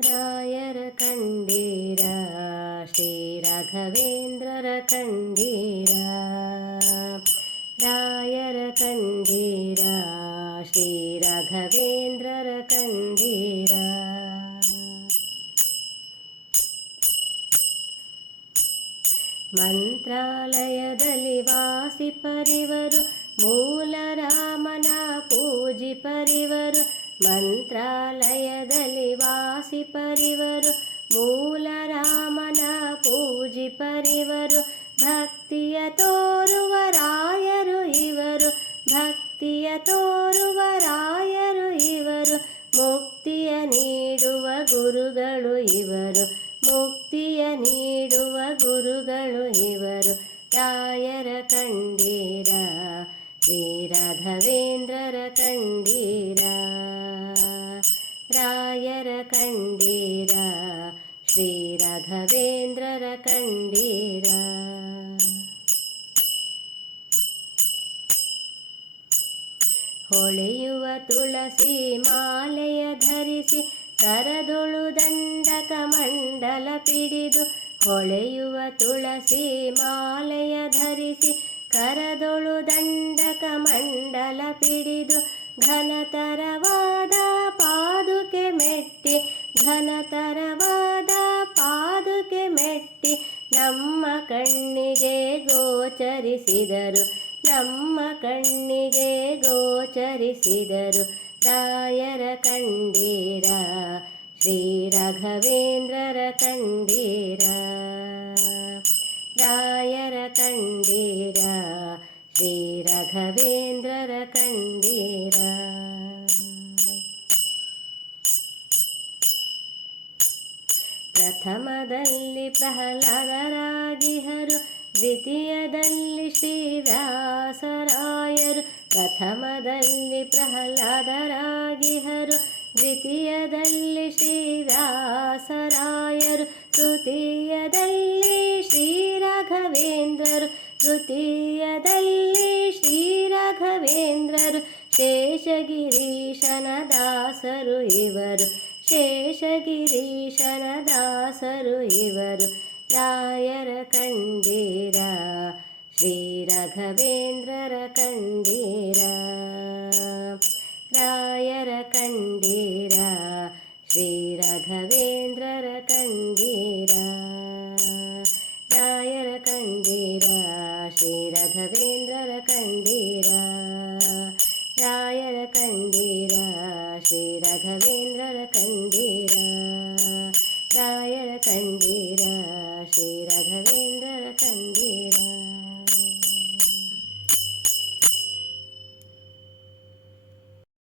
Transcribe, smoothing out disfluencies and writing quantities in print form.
ರಾಯರ ಕಂಡೀರ ಶ್ರೀ ರಾಘವೇಂದ್ರರ ಕಂಡೀರ. ರಾಯರ ಕಂಡೀರ ಶ್ರೀ ರಾಘವೇಂದ್ರರ ಕಂಡೀರ. ಮಂತ್ರಾಲಯದಲ್ಲಿ ವಾಸಿಪರಿವರು ಮೂಲ ರಾಮನ ಪೂಜಿಪರಿವರು. ಮಂತ್ರಾಲಯದಲ್ಲಿ ವಾಸಿಪರಿವರು ಮೂಲ ರಾಮನ ಪೂಜಿಪರಿವರು. ಭಕ್ತಿಯ ತೋರುವ ರಾಯರು ಇವರು, ಭಕ್ತಿಯ ತೋರುವ ರಾಯರು ಇವರು. ಮುಕ್ತಿಯ ನೀಡುವ ಗುರುಗಳು ಇವರು, ಮುಕ್ತಿಯ ನೀಡುವ ಗುರುಗಳು ಇವರು. ರಾಯರ ಕಂಡೀರ ಶ್ರೀ ರಾಘವೇಂದ್ರರ ಕಂಡೀರ. ರಾಯರ ಕಂಡೀರ ಶ್ರೀ ರಾಘವೇಂದ್ರರ ಕಂಡೀರ. ಹೊಳೆಯುವ ತುಳಸಿ ಮಾಲೆಯ ಧರಿಸಿ ಕರದೊಳು ದಂಡಕ ಮಂಡಲ ಪಿಡಿದು. ಹೊಳೆಯುವ ತುಳಸಿ ಮಾಲೆಯ ಧರಿಸಿ ಕರದೊಳು ದಂಡಕ ಮಂಡಲ ಪಿಡಿದು. ಘನತರವಾದ ಪಾದುಕೆ ಮೆಟ್ಟಿ, ಘನತರವಾದ ಪಾದುಕೆ ಮೆಟ್ಟಿ ನಮ್ಮ ಕಣ್ಣಿಗೆ ಗೋಚರಿಸಿದರು, ನಮ್ಮ ಕಣ್ಣಿಗೆ ಗೋಚರಿಸಿದರು. ರಾಯರ ಕಂಡೀರ ಶ್ರೀ ರಾಘವೇಂದ್ರರ ಕಂಡೀರ. ರಾಯರ ಕಂಡೀರ ಶ್ರೀ ರಾಘವೇಂದ್ರರ ಕಂಡೀರ. ಪ್ರಥಮದಲ್ಲಿ ಪ್ರಹ್ಲಾದರಾಗಿಹರು, ದ್ವಿತೀಯದಲ್ಲಿ ಶ್ರೀವ್ಯಾಸರಾಯರು. ಪ್ರಥಮದಲ್ಲಿ ಪ್ರಹ್ಲಾದರಾಗಿಹರು, ದ್ವಿತೀಯದಲ್ಲಿ ಶ್ರೀವ್ಯಾಸರಾಯರು. ತೃತೀಯದಲ್ಲಿ ಶ್ರೀರಾಘವೇಂದ್ರರು, ತೃತೀಯದಲ್ಲಿ ಶ್ರೀರಾಘವೇಂದ್ರರು. ಶೇಷಗಿರೀಶನ ದಾಸರು ಇವರು, ಶೇಷಗಿರೀಶನ ದಾಸರು ಇವರು. ರಾಯರ ಕಂಡೀರ ಶ್ರೀ ರಾಘವೇಂದ್ರರ ಕಂಡೀರ. ರಾಯರ ಕಂಡೀರ ಶ್ರೀ ರಾಘವೇಂದ್ರರ ಕಂಡೀರ. ರಾಯರ ಕಂಡೀರ ಶ್ರೀ ರಾಘವೇಂದ್ರರ ಕಂಡೀರ. ರಾಯರ ಕಂಡೀರ ಶ್ರೀ ರಾಘವೇಂದ್ರರ ಕಂಡೀರ. ರಾಯರ ಕಂಡೀರ